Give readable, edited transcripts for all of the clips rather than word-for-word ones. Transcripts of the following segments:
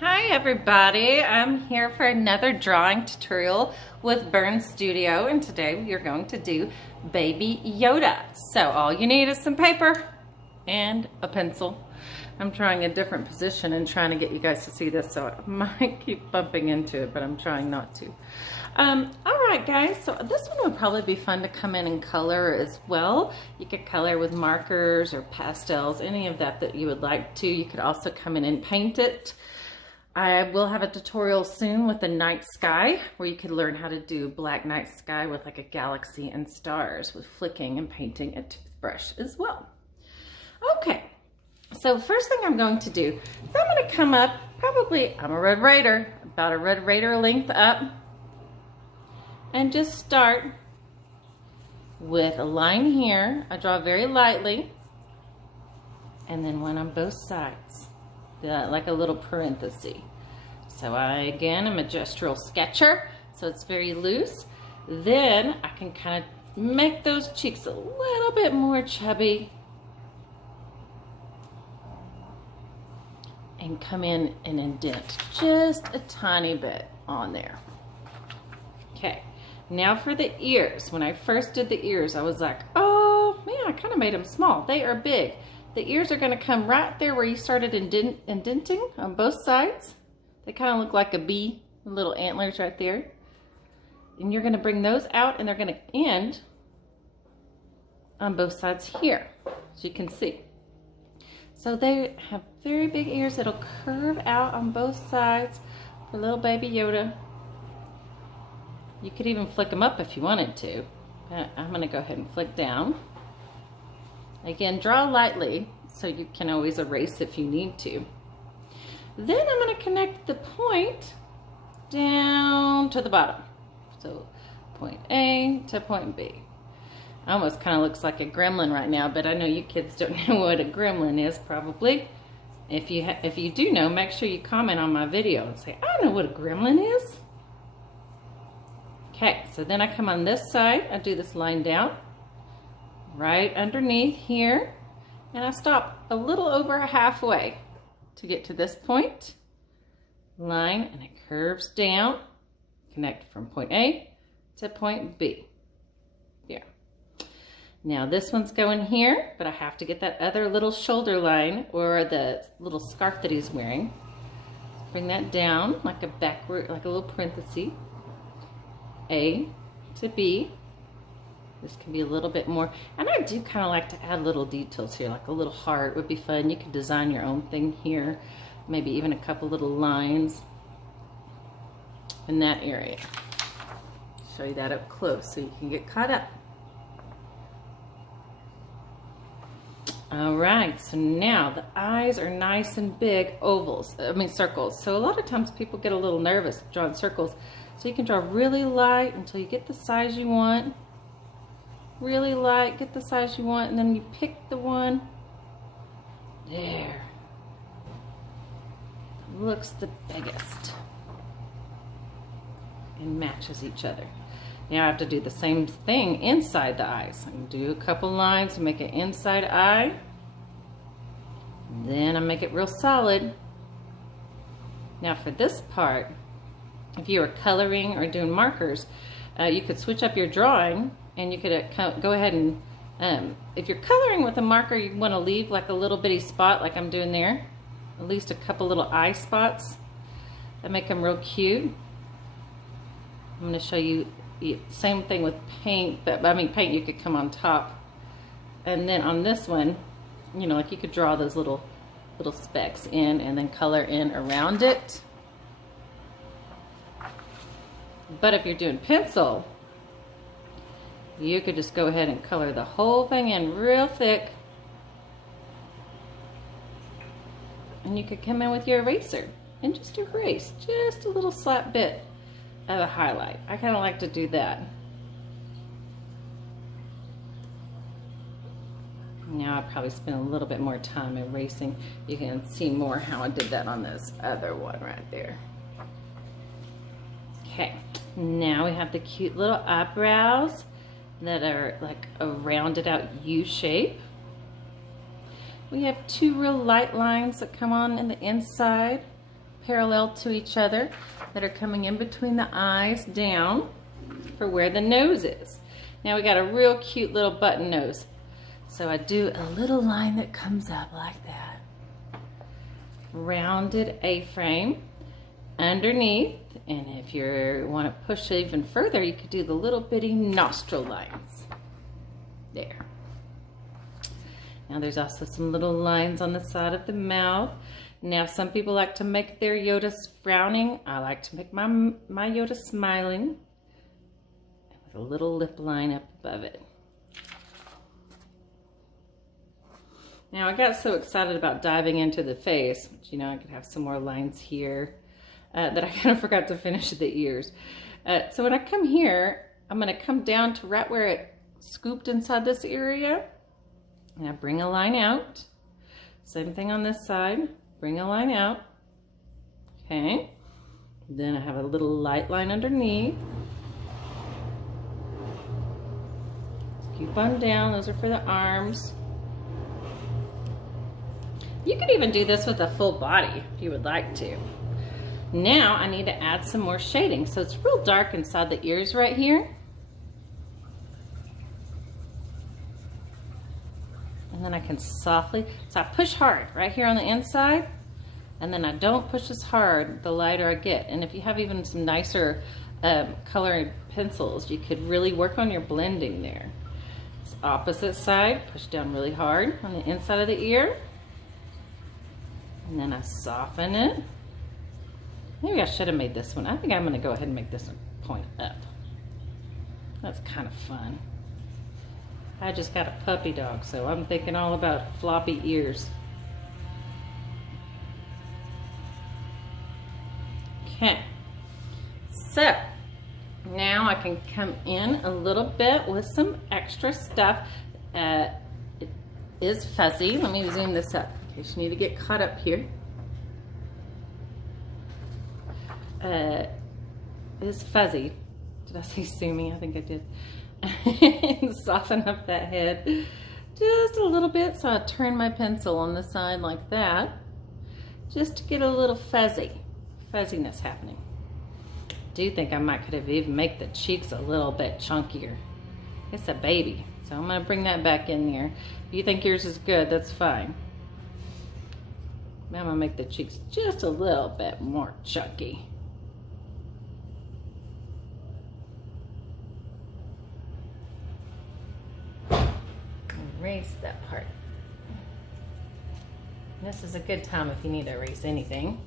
Hi everybody, I'm here for another drawing tutorial with Burn Studio, and today we are going to do Baby Yoda. So all you need is some paper and a pencil. I'm trying a different position and trying to get you guys to see this, so I might keep bumping into it, but I'm trying not to. Alright guys, so this one would probably be fun to come in and color as well. You could color with markers or pastels, any of that you would like to. You could also come in and paint it. I will have a tutorial soon with the night sky where you could learn how to do black night sky with like a galaxy and stars with flicking and painting a toothbrush as well. Okay, so first thing I'm going to do is I'm going to come up, I'm a Red Raider, about a Red Raider length up, and just start with a line here. I draw very lightly, and then one on both sides. Like a little parenthesis. So again, I'm a gestural sketcher, so it's very loose. Then I can kind of make those cheeks a little bit more chubby and come in and indent just a tiny bit on there. Okay, now for the ears. When I first did the ears, I was like, oh man, I kind of made them small. They are big. The ears are going to come right there where you started indenting on both sides. They kind of look like a bee, little antlers right there. And you're going to bring those out, and they're going to end on both sides here, so you can see. So they have very big ears. It'll curve out on both sides for little Baby Yoda. You could even flick them up if you wanted to. But I'm going to go ahead and flick down. Again, draw lightly so you can always erase if you need to. Then I'm going to connect the point down to the bottom. So point A to point B. Almost kind of looks like a gremlin right now, but I know you kids don't know what a gremlin is probably. If you do know, make sure you comment on my video and say, I know what a gremlin is. Okay, so then I come on this side, I do this line down. Right underneath here, and I stop a little over halfway to get to this point, line, and it curves down, connect from point A to point B. Here. Now this one's going here, but I have to get that other little shoulder line or the little scarf that he's wearing. Bring that down like a backward, like a little parenthesis, A to B. This can be a little bit more, and I do kind of like to add little details here, like a little heart would be fun. You could design your own thing here, maybe even a couple little lines in that area. Show you that up close so you can get caught up. All right, so now the eyes are nice and big ovals, circles. So a lot of times people get a little nervous drawing circles. So you can draw really light until you get the size you want. Really light, get the size you want, and then you pick the one. There. Looks the biggest. And matches each other. Now I have to do the same thing inside the eyes. I can do a couple lines to make an inside eye. Then I make it real solid. Now for this part, if you are coloring or doing markers, you could switch up your drawing. And you could go ahead and, if you're coloring with a marker, you want to leave like a little bitty spot like I'm doing there. At least a couple little eye spots that make them real cute. I'm going to show you the same thing with paint, but paint you could come on top. And then on this one, you know, like you could draw those little specks in and then color in around it. But if you're doing pencil, you could just go ahead and color the whole thing in real thick. And you could come in with your eraser and just erase just a little slap bit of a highlight. I kind of like to do that. Now I probably spend a little bit more time erasing. You can see more how I did that on this other one right there. Okay, now we have the cute little eyebrows that are like a rounded out U shape. We have two real light lines that come on in the inside. parallel to each other that are coming in between the eyes down for where the nose is. Now we got a real cute little button nose. So I do a little line that comes up like that. Rounded A-frame underneath, and if you want to push it even further, you could do the little bitty nostril lines. There. Now there's also some little lines on the side of the mouth. Now some people like to make their Yoda frowning. I like to make my Yoda smiling with a little lip line up above it. Now I got so excited about diving into the face, but you know I could have some more lines here that I kind of forgot to finish the ears. So when I come here, I'm going to come down to right where it scooped inside this area, and I bring a line out. Same thing on this side, bring a line out. Okay, then I have a little light line underneath. Keep on down, those are for the arms. You could even do this with a full body if you would like to. Now I need to add some more shading. So it's real dark inside the ears right here. And then I can softly, so I push hard right here on the inside, and then I don't push as hard the lighter I get. And if you have even some nicer colored pencils, you could really work on your blending there. This opposite side, push down really hard on the inside of the ear. And then I soften it. Maybe I should have made this one. I think I'm going to go ahead and make this one point up. That's kind of fun. I just got a puppy dog, so I'm thinking all about floppy ears. Okay. So, now I can come in a little bit with some extra stuff. It is fuzzy. Let me zoom this up. In case you need to get caught up here. It's fuzzy. Did I say zooming? I think I did. Soften up that head just a little bit. So I turn my pencil on the side like that, just to get a little fuzziness happening. I do think I might could have even make the cheeks a little bit chunkier. It's a baby, so I'm gonna bring that back in there. If you think yours is good, that's fine. Now I'm gonna make the cheeks just a little bit more chunky. Erase that part. This is a good time if you need to erase anything.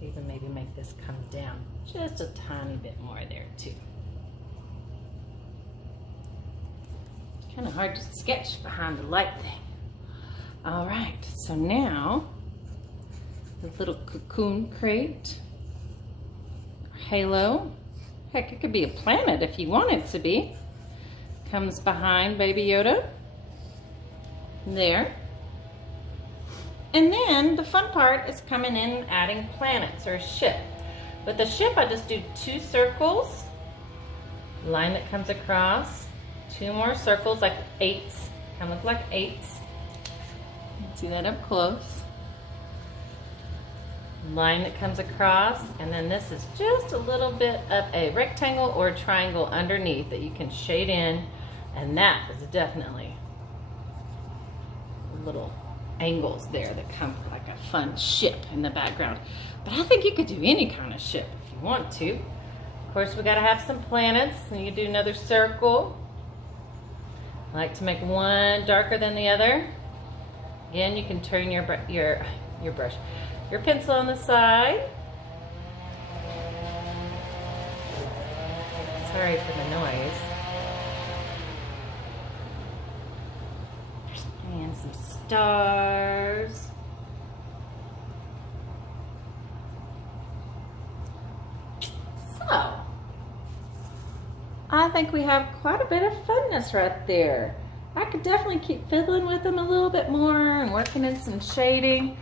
Even maybe make this come down just a tiny bit more there too. It's kind of hard to sketch behind the light thing. All right, so now the little cocoon crate, halo, heck, it could be a planet if you want it to be, comes behind Baby Yoda, there. And then the fun part is coming in and adding planets or a ship. With the ship, I just do 2 circles, line that comes across, 2 more circles like 8s, kind of look like 8s. See that up close. Line that comes across, and then this is just a little bit of a rectangle or a triangle underneath that you can shade in, and that is definitely little angles there that come like a fun ship in the background. But I think you could do any kind of ship if you want to. Of course, we got to have some planets, and you do another circle. I like to make one darker than the other. Again, you can turn your pencil on the side. Sorry for the noise. And some stars. So, I think we have quite a bit of funness right there. I could definitely keep fiddling with them a little bit more and working in some shading.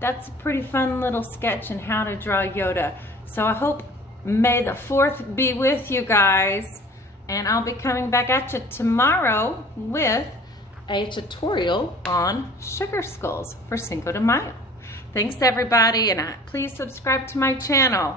That's a pretty fun little sketch on how to draw Yoda. So I hope May the 4th be with you guys. And I'll be coming back at you tomorrow with a tutorial on sugar skulls for Cinco de Mayo. Thanks everybody, and please subscribe to my channel.